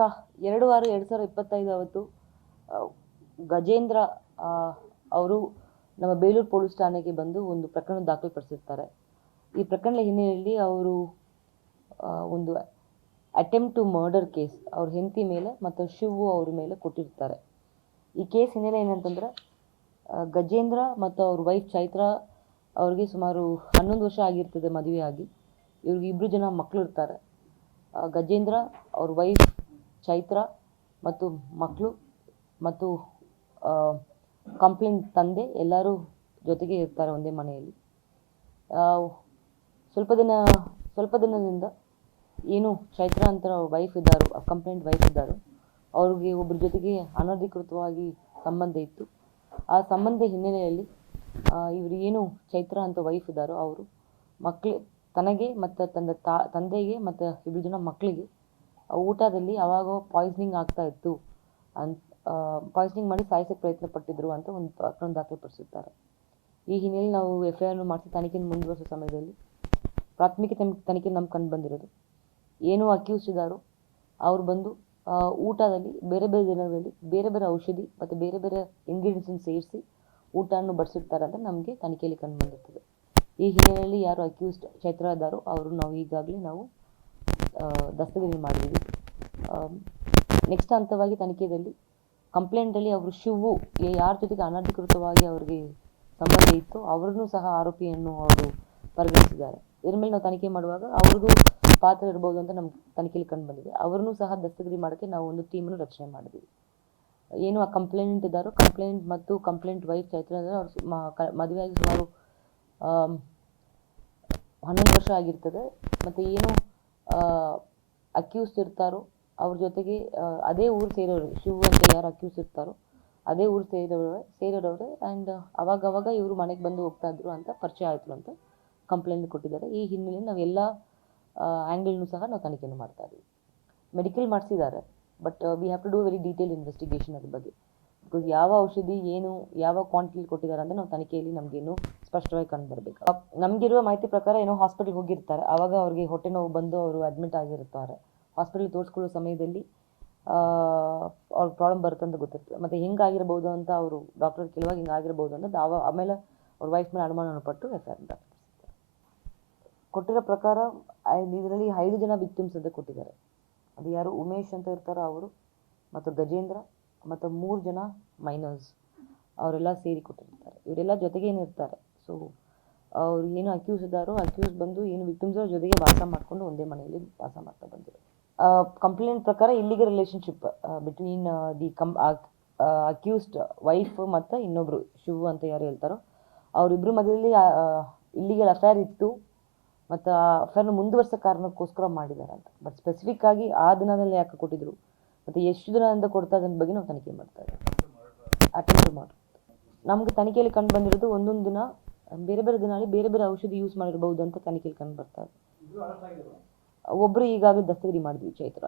ದಿನಾಂಕ 2/6/2025 ಅವತ್ತು ಗಜೇಂದ್ರ ಅವರು ನಮ್ಮ ಬೇಲೂರು ಪೊಲೀಸ್ ಠಾಣೆಗೆ ಬಂದು ಒಂದು ಪ್ರಕರಣ ದಾಖಲಿಸಿರ್ತಾರೆ. ಈ ಪ್ರಕರಣದ ಹಿನ್ನೆಲೆಯಲ್ಲಿ ಅವರು ಒಂದು ಅಟೆಂಪ್ಟ್ ಟು ಮರ್ಡರ್ ಕೇಸ್ ಅವ್ರ ಹೆಂಡತಿ ಮೇಲೆ ಮತ್ತು ಶಿವು ಅವ್ರ ಮೇಲೆ ಕೊಟ್ಟಿರ್ತಾರೆ. ಈ ಕೇಸ್ ಹಿನ್ನೆಲೆ ಏನಂತಂದ್ರೆ ಗಜೇಂದ್ರ ಮತ್ತು ಅವ್ರ ವೈಫ್ ಚೈತ್ರ ಅವ್ರಿಗೆ ಸುಮಾರು 11 ವರ್ಷ ಆಗಿರ್ತದೆ ಮದುವೆ ಆಗಿ. ಇವ್ರಿಗೆ 2 ಜನ ಮಕ್ಕಳು ಇರ್ತಾರೆ. ಗಜೇಂದ್ರ ಅವ್ರ ವೈಫ್ ಚೈತ್ರ ಮತ್ತು ಮಕ್ಕಳು ಮತ್ತು ಕಂಪ್ಲೇಂಟ್ ತಂದೆ ಎಲ್ಲರೂ ಜೊತೆಗೆ ಇರ್ತಾರೆ ಒಂದೇ ಮನೆಯಲ್ಲಿ. ಸ್ವಲ್ಪ ದಿನದಿಂದ ಏನು ಚೈತ್ರ ಅಂತ ವೈಫ್ ಇದ್ದಾರೋ, ಕಂಪ್ಲೇಂಟ್ ವೈಫ್ ಇದ್ದಾರೋ, ಅವ್ರಿಗೆ ಒಬ್ಬರ ಜೊತೆಗೆ ಅನಧಿಕೃತವಾಗಿ ಸಂಬಂಧ ಇತ್ತು. ಆ ಸಂಬಂಧ ಹಿನ್ನೆಲೆಯಲ್ಲಿ ಇವರು ಏನು ಚೈತ್ರ ಅಂತ ವೈಫ್ ಇದ್ದಾರೋ ಅವರು ತನಗೆ ಮತ್ತು ತಂದೆಗೆ ಮತ್ತು 2 ಜನ ಮಕ್ಕಳಿಗೆ ಊಟದಲ್ಲಿ ಅವಾಗ ಪಾಯ್ಸನಿಂಗ್ ಆಗ್ತಾ ಇತ್ತು ಪಾಯ್ಸನಿಂಗ್ ಮಾಡಿ ಸಾಯಿಸೋಕ್ಕೆ ಪ್ರಯತ್ನ ಪಟ್ಟಿದ್ರು ಅಂತ ಒಂದು ಪ್ರಕರಣ ದಾಖಲಿಸಿರ್ತಾರೆ. ಈ ಹಿನ್ನೆಲೆಯಲ್ಲಿ ನಾವು FIR ಮಾಡಿಸಿ ತನಿಖೆಯನ್ನು ಮುಂದುವರಿಸೋ ಸಮಯದಲ್ಲಿ ಪ್ರಾಥಮಿಕ ತನಿಖೆ ನಮ್ಗೆ ಕಂಡು ಬಂದಿರೋದು ಏನು ಅಕ್ಯೂಸ್ ಇದ್ದಾರೋ ಅವ್ರು ಬಂದು ಊಟದಲ್ಲಿ ಬೇರೆ ದಿನಗಳಲ್ಲಿ ಬೇರೆ ಔಷಧಿ ಮತ್ತು ಬೇರೆ ಇಂಗ್ರೀಡಿಯೆಂಟ್ಸನ್ನು ಸೇರಿಸಿ ಊಟವನ್ನು ಬಡಿಸಿರ್ತಾರೆ ಅಂತ ನಮಗೆ ತನಿಖೆಯಲ್ಲಿ ಕಂಡು ಬಂದಿರ್ತದೆ. ಈ ಹಿನ್ನೆಲೆಯಲ್ಲಿ ಯಾರು ಅಕ್ಯೂಸ್ಡ್ ಚೈತ್ರ ಇದ್ದಾರೋ ಅವರು ಈಗಾಗಲೇ ನಾವು ದಸ್ತಗಿರಿ ಮಾಡಿದ್ದೀವಿ. ನೆಕ್ಸ್ಟ್ ಹಂತವಾಗಿ ತನಿಖೆಯಲ್ಲಿ ಕಂಪ್ಲೇಂಟಲ್ಲಿ ಅವರು ಶಿವು ಯಾರ ಜೊತೆಗೆ ಅನಧಿಕೃತವಾಗಿ ಅವ್ರಿಗೆ ಸಂಬಂಧ ಇತ್ತು ಅವ್ರನ್ನೂ ಸಹ ಆರೋಪಿಯನ್ನು ಅವರು ಪರಿಗಣಿಸಿದ್ದಾರೆ. ಇದ್ರ ಮೇಲೆ ನಾವು ತನಿಖೆ ಮಾಡುವಾಗ ಅವ್ರದ್ದು ಪಾತ್ರ ಇರ್ಬೋದು ಅಂತ ನಮ್ಮ ತನಿಖೆಯಲ್ಲಿ ಕಂಡು ಬಂದಿದೆ. ಅವ್ರನ್ನೂ ಸಹ ದಸ್ತಗಿರಿ ಮಾಡೋಕ್ಕೆ ನಾವು ಒಂದು ಟೀಮನ್ನು ರಚನೆ ಮಾಡಿದ್ದೀವಿ. ಏನು ಆ ಕಂಪ್ಲೇಂಟ್ ಇದ್ದಾರೋ ಕಂಪ್ಲೇಂಟ್ ಮತ್ತು ಕಂಪ್ಲೇಂಟ್ ವೈಫ್ ಚೈತ್ರ ಅಂದರೆ ಅವ್ರು ಮದುವೆಯಾಗಿ ಸುಮಾರು 11 ವರ್ಷ ಆಗಿರ್ತದೆ. ಮತ್ತು ಏನು ಅಕ್ಯೂಸ್ ಇರ್ತಾರೋ ಅವ್ರ ಜೊತೆಗೆ ಅದೇ ಊರು ಸೇರೋರು, ಶಿವು ಅಂತ ಯಾರು ಅಕ್ಯೂಸ್ ಇರ್ತಾರೋ ಅದೇ ಊರು ಸೇರೋರವ್ರೆ ಆ್ಯಂಡ್ ಅವಾಗವಾಗ ಇವರು ಮನೆಗೆ ಬಂದು ಹೋಗ್ತಾ ಇದ್ರು ಅಂತ ಪರಿಚಯ ಆಯಿತು ಅಂತ ಕಂಪ್ಲೇಂಟ್ ಕೊಟ್ಟಿದ್ದಾರೆ. ಈ ಹಿನ್ನೆಲೆಯಲ್ಲಿ ನಾವು ಎಲ್ಲ ಆ್ಯಂಗಲ್ನೂ ಸಹ ನಾವು ತನಿಖೆಯನ್ನು ಮಾಡ್ತಾ ಇದ್ದೀವಿ. ಮೆಡಿಕಲ್ ಮಾಡಿಸಿದ್ದಾರೆ, but we have to do very detail investigation ಅದ್ರ ಬಗ್ಗೆ. ಬಿಕಾಸ್ ಯಾವ ಔಷಧಿ ಏನು ಯಾವ ಕ್ವಾಂಟಿಟಿ ಕೊಟ್ಟಿದ್ದಾರೆ ಅಂತ ನಾವು ತನಿಖೆಯಲ್ಲಿ ನಮಗೇನು ಸ್ಪಷ್ಟವಾಗಿ ಕಂಡು ಬರಬೇಕು. ನಮಗಿರುವ ಮಾಹಿತಿ ಪ್ರಕಾರ ಏನೋ ಹಾಸ್ಪಿಟಲ್ಗೆ ಹೋಗಿರ್ತಾರೆ, ಆವಾಗ ಅವ್ರಿಗೆ ಹೊಟ್ಟೆ ನೋವು ಬಂದು ಅವರು ಅಡ್ಮಿಟ್ ಆಗಿರ್ತಾರೆ. ಹಾಸ್ಪಿಟಲ್ ತೋರಿಸ್ಕೊಳ್ಳೋ ಸಮಯದಲ್ಲಿ ಅವ್ರ ಪ್ರಾಬ್ಲಮ್ ಬರುತ್ತೆ ಅಂತ ಗೊತ್ತಿರ್ತದೆ. ಮತ್ತು ಹಿಂಗಾಗಿರ್ಬೋದು ಅಂತ ಅವರು ಡಾಕ್ಟರ್ ಕೇಳುವಾಗ ಹಿಂಗಾಗಿರ್ಬೋದು ಅಂತ ಆಮೇಲೆ ಅವ್ರ ವೈಫ್ ಮೇಲೆ ಅನುಮಾನವನ್ನು ಪಟ್ಟು FIR ದಾಖಲಿಸಿದ್ದಾರೆ. ಕೊಟ್ಟಿರೋ ಪ್ರಕಾರ ಇದರಲ್ಲಿ 5 ಜನ ವಿಕ್ಟಿಮ್ಸ್ ಅಂತ ಕೊಟ್ಟಿದ್ದಾರೆ. ಅದು ಯಾರು ಉಮೇಶ್ ಅಂತ ಇರ್ತಾರೋ ಅವರು ಮತ್ತು ಗಜೇಂದ್ರ ಮತ್ತು 3 ಜನ ಮೈನರ್ಸ್ ಅವರೆಲ್ಲ ಸೇರಿ ಕೊಟ್ಟಿರ್ತಾರೆ. ಇವರೆಲ್ಲ ಜೊತೆಗೆ ಇರ್ತಾರೆ. ಸೊ ಅವ್ರು ಏನು ಅಕ್ಯೂಸ್ ಇದ್ದಾರೋ ಅಕ್ಯೂಸ್ ಬಂದು ಏನು ವಿಕ್ಟಿಮ್ಸ್ ಅವ್ರ ಜೊತೆಗೆ ವಾಸ ಮಾಡಿಕೊಂಡು ಒಂದೇ ಮನೆಯಲ್ಲಿ ವಾಸ ಮಾಡ್ತಾ ಬಂದಿರೋ. ಕಂಪ್ಲೇಂಟ್ ಪ್ರಕಾರ ಇಲ್ಲಿಗೆ relationship between the accused wife ಮತ್ತು ಇನ್ನೊಬ್ಬರು ಶಿವು ಅಂತ ಯಾರು ಹೇಳ್ತಾರೋ ಅವರಿಬ್ಬರು ಮಧ್ಯದಲ್ಲಿ ಇಲ್ಲಿಗಲ್ ಅಫೇರ್ ಇತ್ತು ಮತ್ತು ಆ ಅಫೇರ್ನ ಮುಂದುವರ್ಸೋ ಕಾರಣಕ್ಕೋಸ್ಕರ ಮಾಡಿದ್ದಾರೆ ಅಂತ. ಬಟ್ ಸ್ಪೆಸಿಫಿಕ್ ಆಗಿ ಆ ದಿನದಲ್ಲಿ ಯಾಕೆ ಕೊಟ್ಟಿದ್ರು ಮತ್ತು ಎಷ್ಟು ದಿನದಿಂದ ಕೊಡ್ತಾ ಇದ್ದ ಬಗ್ಗೆ ನಾವು ತನಿಖೆ ಮಾಡ್ತಾ ಇದ್ದೀವಿ. ಅಟೆಂಪ್ಟ್ ಮಾಡಿ ನಮಗೆ ತನಿಖೆಯಲ್ಲಿ ಕಂಡು ಬಂದಿರೋದು ಒಂದೊಂದು ದಿನ ಬೇರೆ ದಿನದಲ್ಲಿ ಬೇರೆ ಔಷಧಿ ಯೂಸ್ ಮಾಡಿರ್ಬೋದು ಅಂತ ತನಿಖೆಯಲ್ಲಿ ಕಂಡು ಬರ್ತಾ ಇದೆ. ಒಬ್ಬರು ಈಗಾಗಲೇ ದಸ್ತಗಿರಿ ಮಾಡಿದ್ವಿ ಚೈತ್ರ.